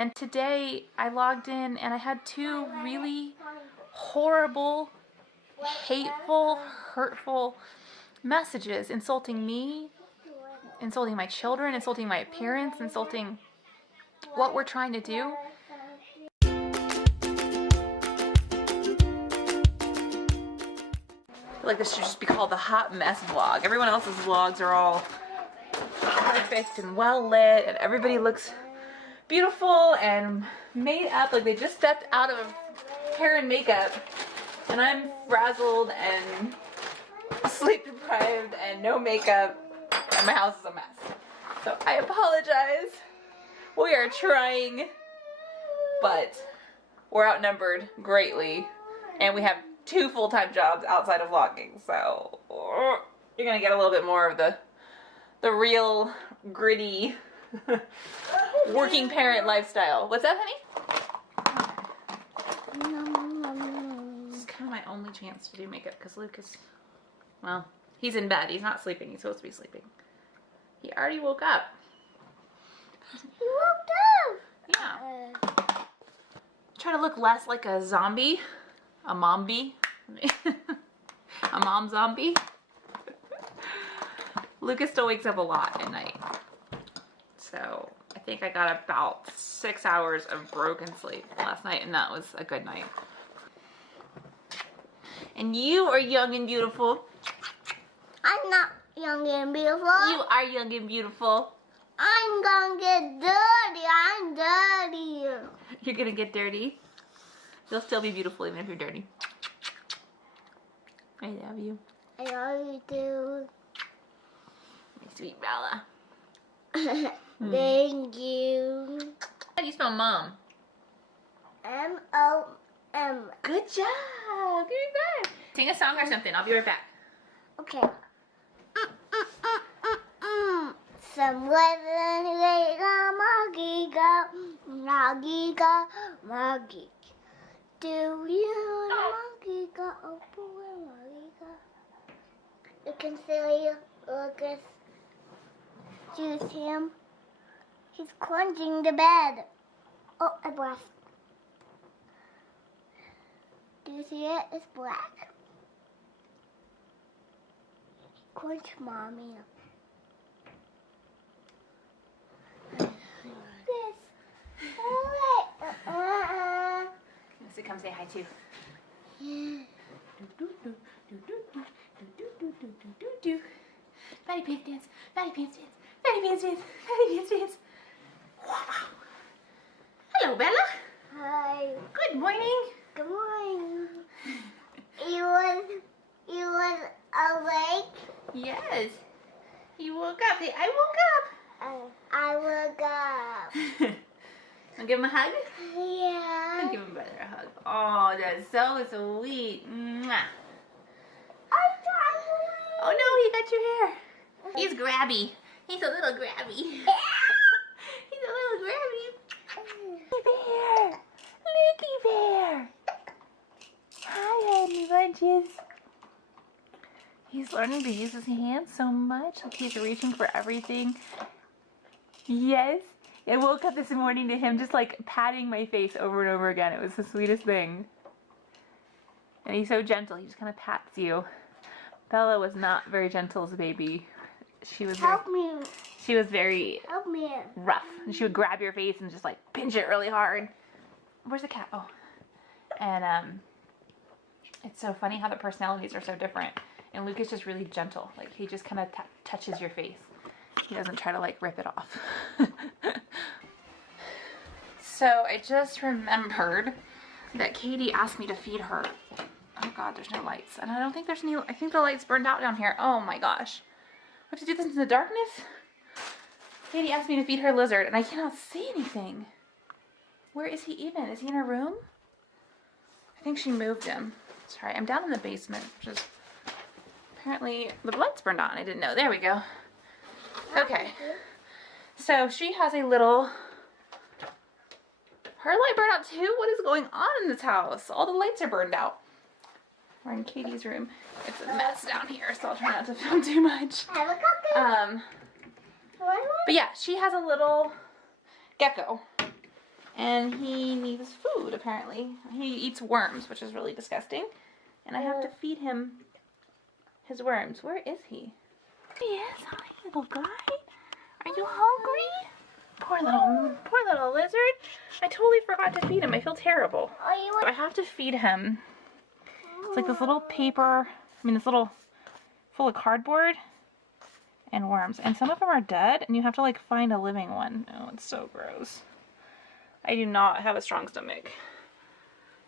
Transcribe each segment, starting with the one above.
And today I logged in and I had 2 really horrible, hateful, hurtful messages insulting me, insulting my children, insulting my appearance, insulting what we're trying to do. I feel like this should just be called the hot mess vlog. Everyone else's vlogs are all perfect and well lit and everybody looks beautiful and made up like they just stepped out of hair and makeup, and I'm frazzled and sleep deprived and no makeup and my house is a mess. So I apologize. We are trying, but we're outnumbered greatly and we have 2 full-time jobs outside of vlogging, so you're gonna get a little bit more of the real gritty working parent lifestyle. What's up, honey? This is kind of my only chance to do makeup because Lucas, well, he's in bed. He's not sleeping. He's supposed to be sleeping. He already woke up. He woke up! Yeah. Try to look less like a zombie. A mombi. A mom zombie. Lucas still wakes up a lot at night. So I think I got about 6 hours of broken sleep last night, and that was a good night. And you are young and beautiful. I'm not young and beautiful. You are young and beautiful. I'm gonna get dirty. I'm dirty. You're gonna get dirty. You'll still be beautiful even if you're dirty. I love you. I love you too. My sweet Bella. Thank you. How do you spell mom? M-O-M. Good job. Good job. Sing a song or something. I'll be right back. Okay. Somewhere Maggie go, Maggie go, Maggie. Do you know Maggie go? Oh, boy, Maggie go. You can see Lucas. Choose him. He's crunching the bed. Oh, I blast. Do you see it? It's black. Crunch, mommy. So come say hi too. Fatty pants dance, fatty pants dance, fatty pants dance, fatty pants dance. Wow. Hello, Bella. Hi. Good morning. Good morning. You was awake? Yes. You woke up. Hey, I woke up. I woke up. Wanna give him a hug? Yeah. Give him brother a hug. Oh, that's so sweet. Mwah. Oh no, he got your hair. He's grabby. He's a little grabby. He's a little grabby. Bear. Looky Bear. Hi, honey bunches. He's learning to use his hands so much. Like he's reaching for everything. Yes. I woke up this morning to him just like patting my face over and over again. It was the sweetest thing. And he's so gentle. He just kind of pats you. Bella was not very gentle as a baby. She was Help me. She was very Help me. rough. And she would grab your face and just like pinch it really hard. Where's the cat? Oh. And it's so funny how the personalities are so different. And Luke is just really gentle. Like he just kind of touches your face. He doesn't try to like rip it off. So I just remembered that Katie asked me to feed her. Oh God, there's no lights. And I don't think there's any, I think the lights burned out down here. Oh my gosh. I have to do this in the darkness? Katie asked me to feed her lizard and I cannot see anything. Where is he even? Is he in her room? I think she moved him. Sorry, I'm down in the basement, which is apparently the lights burned out and I didn't know. There we go. Okay. So she has a little, her light burned out too? What is going on in this house? All the lights are burned out. We're in Katie's room. It's a mess down here, so I'll try not to film too much. But yeah, she has a little gecko. And he needs food, apparently. He eats worms, which is really disgusting. And I have to feed him his worms. Where is he? He is. Hi, little guy. Are you hungry? Poor little lizard. I totally forgot to feed him. I feel terrible. I have to feed him. It's like this little paper, this little full of cardboard and worms. And some of them are dead, and you have to like find a living one. Oh, it's so gross. I do not have a strong stomach.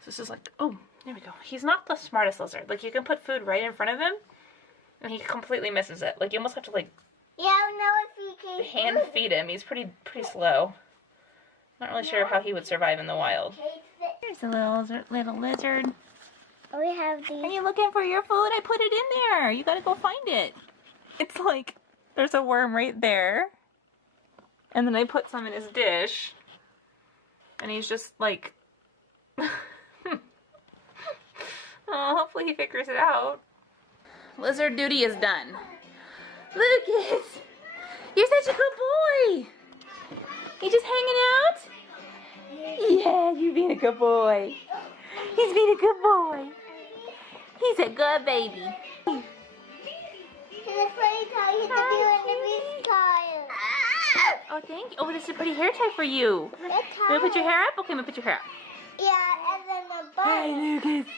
So this is like, oh, there we go. He's not the smartest lizard. Like, you can put food right in front of him, and he completely misses it. Like, you almost have to, like, hand feed him. He's pretty slow. Not really sure how he would survive in the wild. Here's a little lizard. We have these. Are you looking for your food? I put it in there. You gotta go find it. It's like, there's a worm right there. And then I put some in his dish. And he's just like, oh, hopefully he figures it out. Lizard duty is done. Lucas, you're such a good boy. You just hanging out? Yeah, you're being a good boy. He's being a good boy. He's a good baby. He's a pretty tie. He's a tie. Oh, thank you. Oh, this is a pretty hair tie for you. Want to put your hair up? Okay, I'm going to put your hair up. Yeah, and then the bun. Hi, Lucas.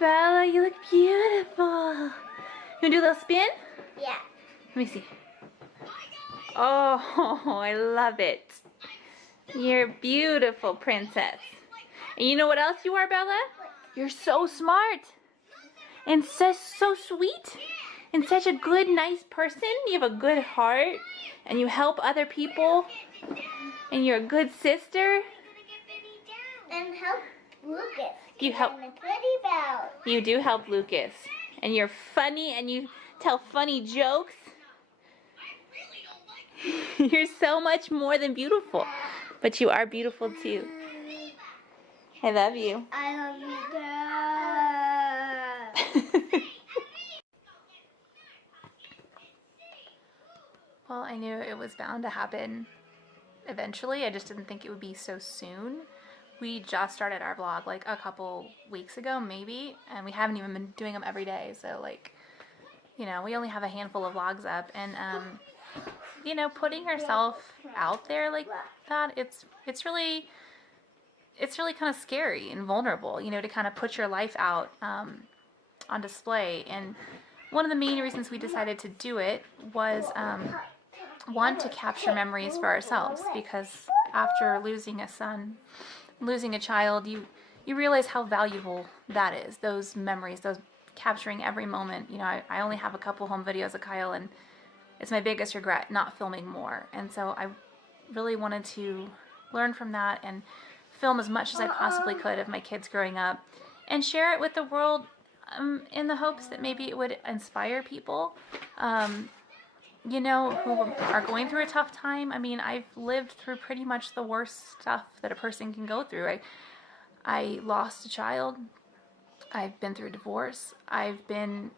Bella, you look beautiful. You want to do a little spin? Yeah. Let me see. Oh, I love it. You're a beautiful princess. And you know what else you are, Bella? You're so smart. And so sweet. And such a good, nice person. You have a good heart. And you help other people. And you're a good sister. And help Lucas. You help. And the pretty bell. You do help Lucas. And you're funny and you tell funny jokes. You're so much more than beautiful. But you are beautiful too. I love you. I love you, Dad. Well, I knew it was bound to happen eventually. I just didn't think it would be so soon. We just started our vlog like a couple weeks ago, maybe, and we haven't even been doing them every day. So, like, you know, we only have a handful of vlogs up, and you know, putting yourself out there like that, it's really kind of scary and vulnerable, you know, to kind of put your life out on display. And one of the main reasons we decided to do it was one, to capture memories for ourselves, because after losing a son, losing a child, you realize how valuable that is, those memories, those capturing every moment. You know, I only have a couple home videos of Kyle, and it's my biggest regret not filming more. And so I really wanted to learn from that and film as much as I possibly could of my kids growing up and share it with the world, in the hopes that maybe it would inspire people, you know, who are going through a tough time. I mean, I've lived through pretty much the worst stuff that a person can go through. I lost a child. I've been through divorce. I've been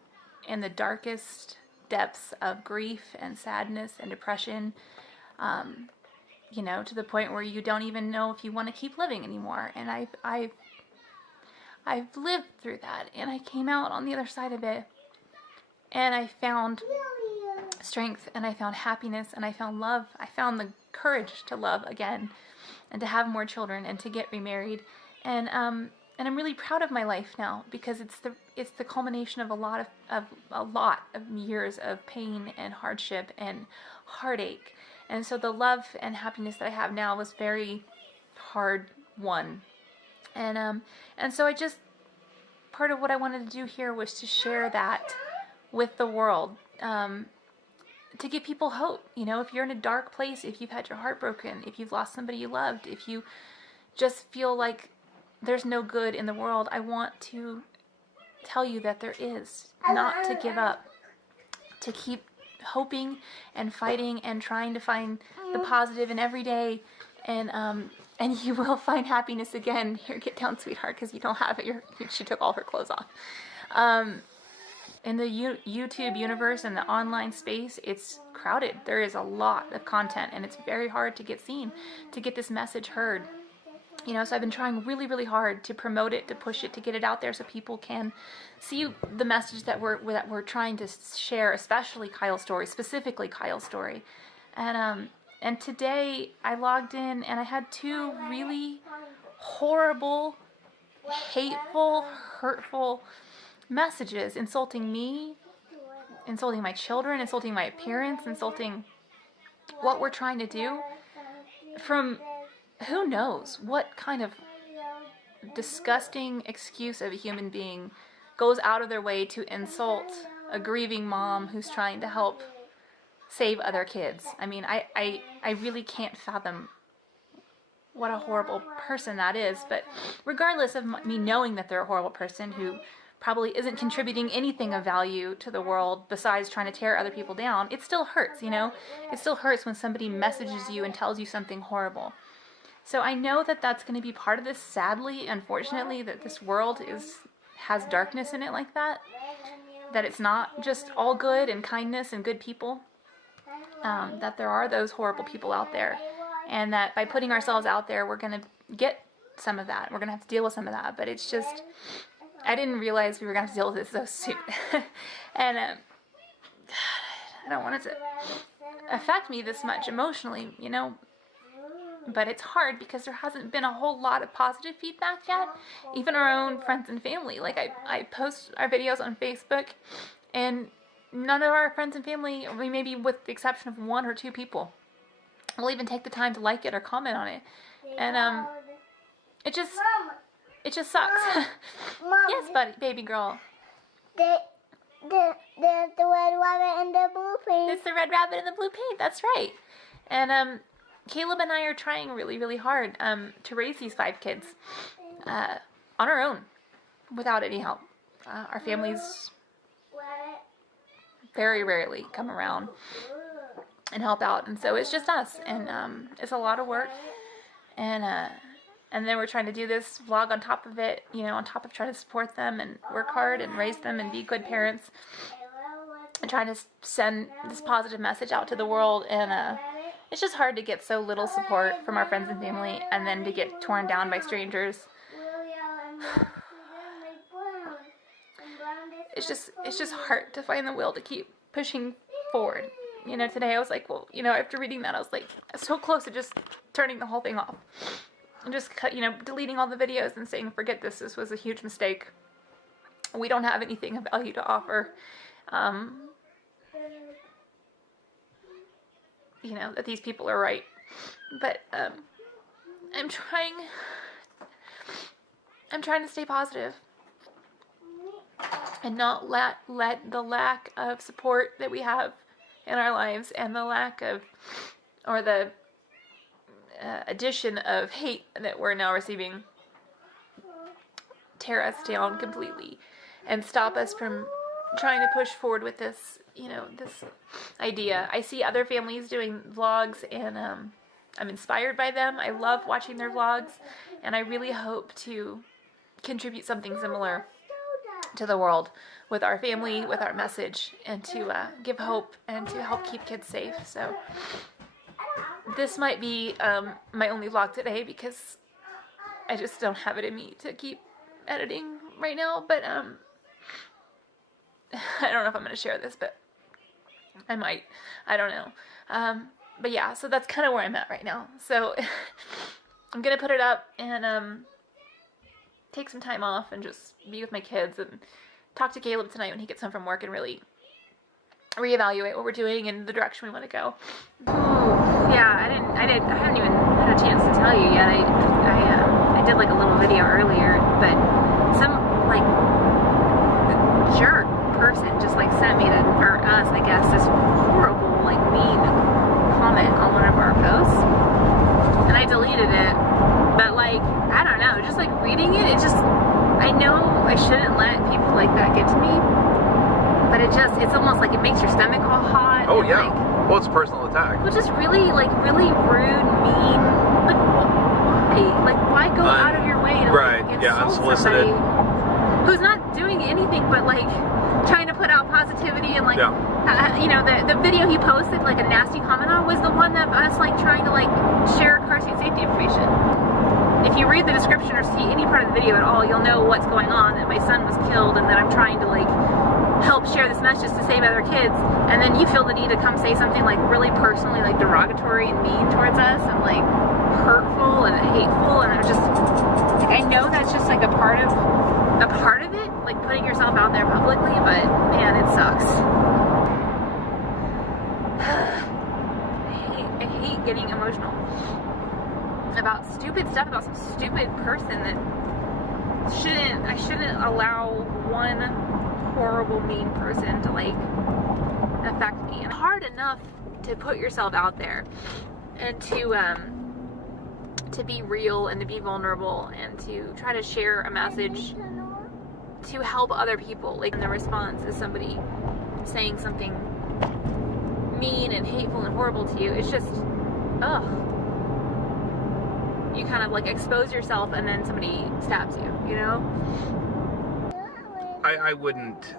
in the darkest depths of grief and sadness and depression, you know, to the point where you don't even know if you want to keep living anymore. And I've lived through that, and I came out on the other side of it, and I found strength, and I found happiness, and I found love. I found the courage to love again, and to have more children, and to get remarried. And I'm really proud of my life now, because it's the culmination of a lot of years of pain and hardship and heartache. And so the love and happiness that I have now was very hard won. And so part of what I wanted to do here was to share that with the world, to give people hope. You know, if you're in a dark place, if you've had your heart broken, if you've lost somebody you loved, if you just feel like there's no good in the world, I want to tell you that there is. Not to give up, to keep hoping and fighting and trying to find the positive in every day, and you will find happiness again. Here, get down, sweetheart, because you don't have it. She took all her clothes off. In the YouTube universe and the online space, it's crowded. There is a lot of content, and it's very hard to get seen, to get this message heard. You know, so I've been trying really, really hard to promote it, to push it, to get it out there so people can see the message that we're trying to share, especially Kyle's story, specifically Kyle's story. And today I logged in and I had 2 really horrible, hateful, hurtful messages insulting me, insulting my children, insulting my appearance, insulting what we're trying to do, from who knows what kind of disgusting excuse of a human being goes out of their way to insult a grieving mom who's trying to help save other kids. I mean, I really can't fathom what a horrible person that is. But regardless of me knowing that they're a horrible person who probably isn't contributing anything of value to the world besides trying to tear other people down, it still hurts, you know? It still hurts when somebody messages you and tells you something horrible. So I know that that's going to be part of this, sadly, unfortunately, that this world has darkness in it like that. That it's not just all good and kindness and good people. That there are those horrible people out there. And that by putting ourselves out there, we're going to get some of that. We're going to have to deal with some of that. But it's just, I didn't realize we were going to have to deal with this so soon. And I don't want it to affect me this much emotionally, you know. But it's hard because there hasn't been a whole lot of positive feedback yet. Even our own friends and family. Like, I post our videos on Facebook, and none of our friends and family, maybe with the exception of 1 or 2 people, will even take the time to like it or comment on it. And it just sucks. Mom, Yes, buddy, baby girl. There's the red rabbit and the blue paint. It's the red rabbit and the blue paint. That's right. And Caleb and I are trying really, really hard to raise these 5 kids on our own without any help. Our families very rarely come around and help out, and so it's just us, and it's a lot of work, and then we're trying to do this vlog on top of it, you know, on top of trying to support them and work hard and raise them and be good parents, and trying to send this positive message out to the world. And it's just hard to get so little support from our friends and family, and then to get torn down by strangers. It's just hard to find the will to keep pushing forward. You know, today I was like, well, you know, after reading that, I was like, so close to just turning the whole thing off. And just, you know, deleting all the videos and saying, forget this was a huge mistake. We don't have anything of value to offer. You know, that these people are right. But I'm trying to stay positive and not let the lack of support that we have in our lives and the lack of, or the addition of hate that we're now receiving, tear us down completely and stop us from trying to push forward with this, you know, this idea. I see other families doing vlogs, and I'm inspired by them. I love watching their vlogs, and I really hope to contribute something similar to the world with our family, with our message, and to give hope and to help keep kids safe. So this might be my only vlog today because I just don't have it in me to keep editing right now. But I don't know if I'm going to share this, but I might. I don't know. But yeah, so that's kind of where I'm at right now. So I'm going to put it up and take some time off and just be with my kids and talk to Caleb tonight when he gets home from work and really reevaluate what we're doing and the direction we want to go. Ooh, yeah, I haven't even had a chance to tell you yet. I did like a little video earlier, but some like jerk person just like sent me or us, I guess, this horrible like mean comment on one of our posts, and I deleted it. But like, I don't know, just like reading it, I know I shouldn't let people like that get to me, but it's almost like it makes your stomach all hot. Oh yeah. Like, well, it's a personal attack. which is really rude, mean. Like, why? Like, why go out of your way to like, insult unsolicited. somebody who's not doing anything but like trying to put out positivity and like, you know, the video he posted like a nasty comment on was the one of us like trying to like share car seat safety information. If if you read the description or see any part of the video at all, you'll know what's going on, that my son was killed and that I'm trying to like help share this message to save other kids, and then you feel the need to come say something like really personally like derogatory and mean towards us and like hurtful and hateful, and I'm just like, I know that's just like a part of it, like putting yourself out there publicly, but man, it sucks. I hate getting emotional about stupid stuff, about some stupid person that I shouldn't allow one horrible, mean person to like affect me. And hard enough to put yourself out there and to be real and to be vulnerable and to try to share a message to help other people. Like, the response is somebody saying something mean and hateful and horrible to you. It's just, ugh. You kind of like expose yourself and then somebody stabs you, you know? I wouldn't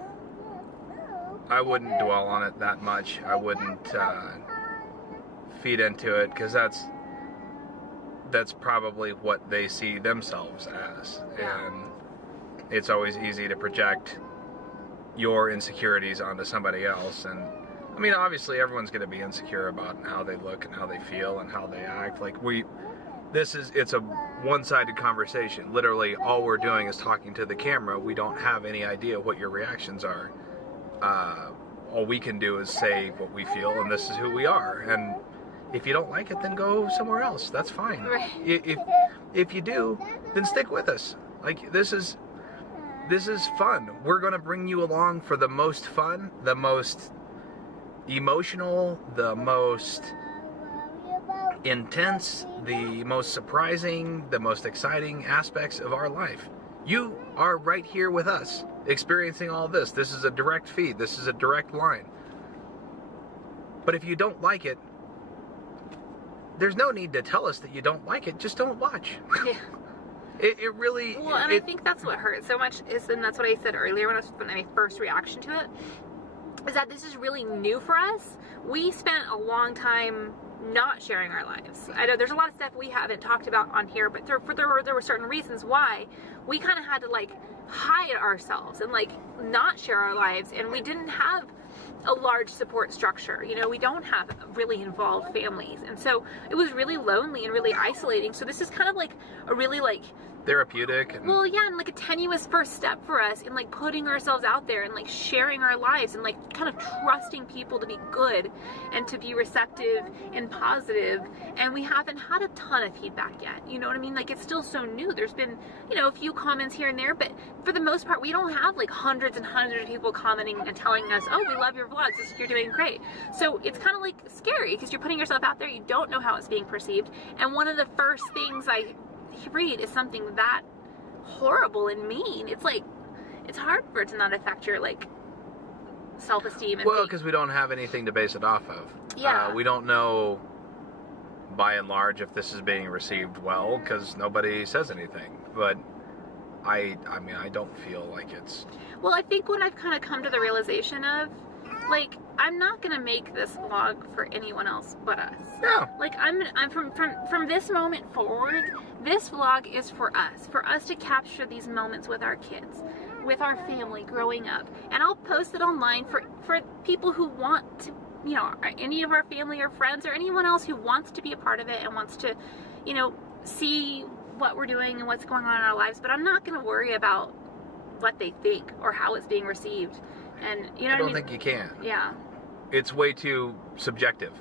dwell on it that much. I wouldn't feed into it, because that's probably what they see themselves as. And it's always easy to project your insecurities onto somebody else. And I mean, obviously everyone's going to be insecure about how they look and how they feel and how they act. Like, it's a one-sided conversation. Literally all we're doing is talking to the camera. We don't have any idea what your reactions are. All we can do is say what we feel, and this is who we are. And if you don't like it, then go somewhere else. That's fine. Right. If you do, then stick with us. Like, this is fun. We're going to bring you along for the most fun, the most emotional, the most intense, the most surprising, the most exciting aspects of our life. You are right here with us, experiencing all this. This is a direct feed. This is a direct line. But if you don't like it, there's no need to tell us that you don't like it. Just don't watch. Yeah. It really... Well, and I think that's what hurts so much, and that's what I said earlier when my first reaction to it, is that this is really new for us. We spent a long time not sharing our lives. I know there's a lot of stuff we haven't talked about on here, but there were certain reasons why we kind of had to like hide ourselves and like not share our lives, and we didn't have a large support structure. You know, we don't have really involved families, and so it was really lonely and really isolating. So this is kind of like a really like therapeutic. And well, yeah, and like a tenuous first step for us in like putting ourselves out there and like sharing our lives and like kind of trusting people to be good and to be receptive and positive. And we haven't had a ton of feedback yet. You know what I mean? Like, it's still so new. There's been, you know, a few comments here and there, but for the most part, we don't have like hundreds and hundreds of people commenting and telling us, oh, we love your vlogs, you're doing great. So it's kind of like scary because you're putting yourself out there. You don't know how it's being perceived. And one of the first things I read is something that horrible and mean. It's like, it's hard for it to not affect your like self-esteem. And well, because we don't have anything to base it off of. Yeah. We don't know by and large if this is being received well, because nobody says anything. But I mean, I don't feel like it's... Well, I think what I've kind of come to the realization of, like, I'm not gonna make this vlog for anyone else but us. No. Like, I'm from this moment forward, this vlog is for us to capture these moments with our kids, with our family growing up. And I'll post it online for people who want to, you know, any of our family or friends or anyone else who wants to be a part of it and wants to, you know, see what we're doing and what's going on in our lives. But I'm not gonna worry about what they think or how it's being received. And you know, I don't what I mean? think you can. Yeah. It's way too subjective.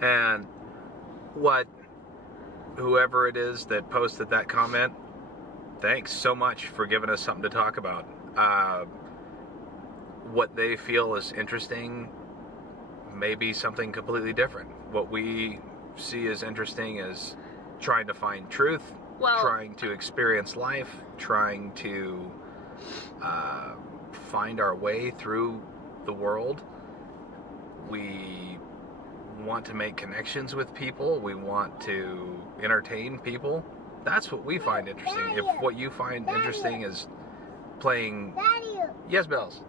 And whoever it is that posted that comment, thanks so much for giving us something to talk about. What they feel is interesting may be something completely different. What we see as interesting is trying to find truth, trying to experience life, trying to find our way through the world. We want to make connections with people. We want to entertain people. That's what we find interesting. If what you find interesting is playing... Daddy, Yes, Bells.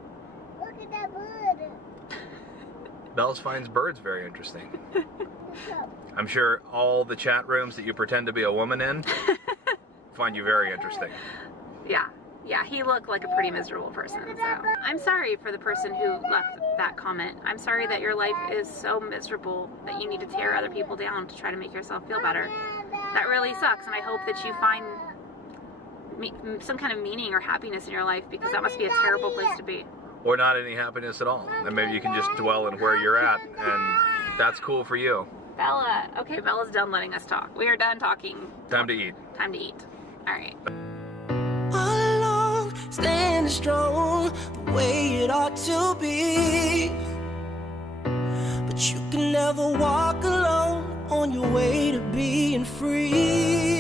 look at that bird. Bells finds birds very interesting. I'm sure all the chat rooms that you pretend to be a woman in find you very interesting. Yeah. Yeah, he looked like a pretty miserable person, so. I'm sorry for the person who left that comment. I'm sorry that your life is so miserable that you need to tear other people down to try to make yourself feel better. That really sucks, and I hope that you find some kind of meaning or happiness in your life, because that must be a terrible place to be. Or not any happiness at all. And maybe you can just dwell in where you're at, and that's cool for you. Bella. Okay, Bella's done letting us talk. We are done talking. Time to eat. Time to eat. All right. Stand strong the way it ought to be, but you can never walk alone on your way to being free.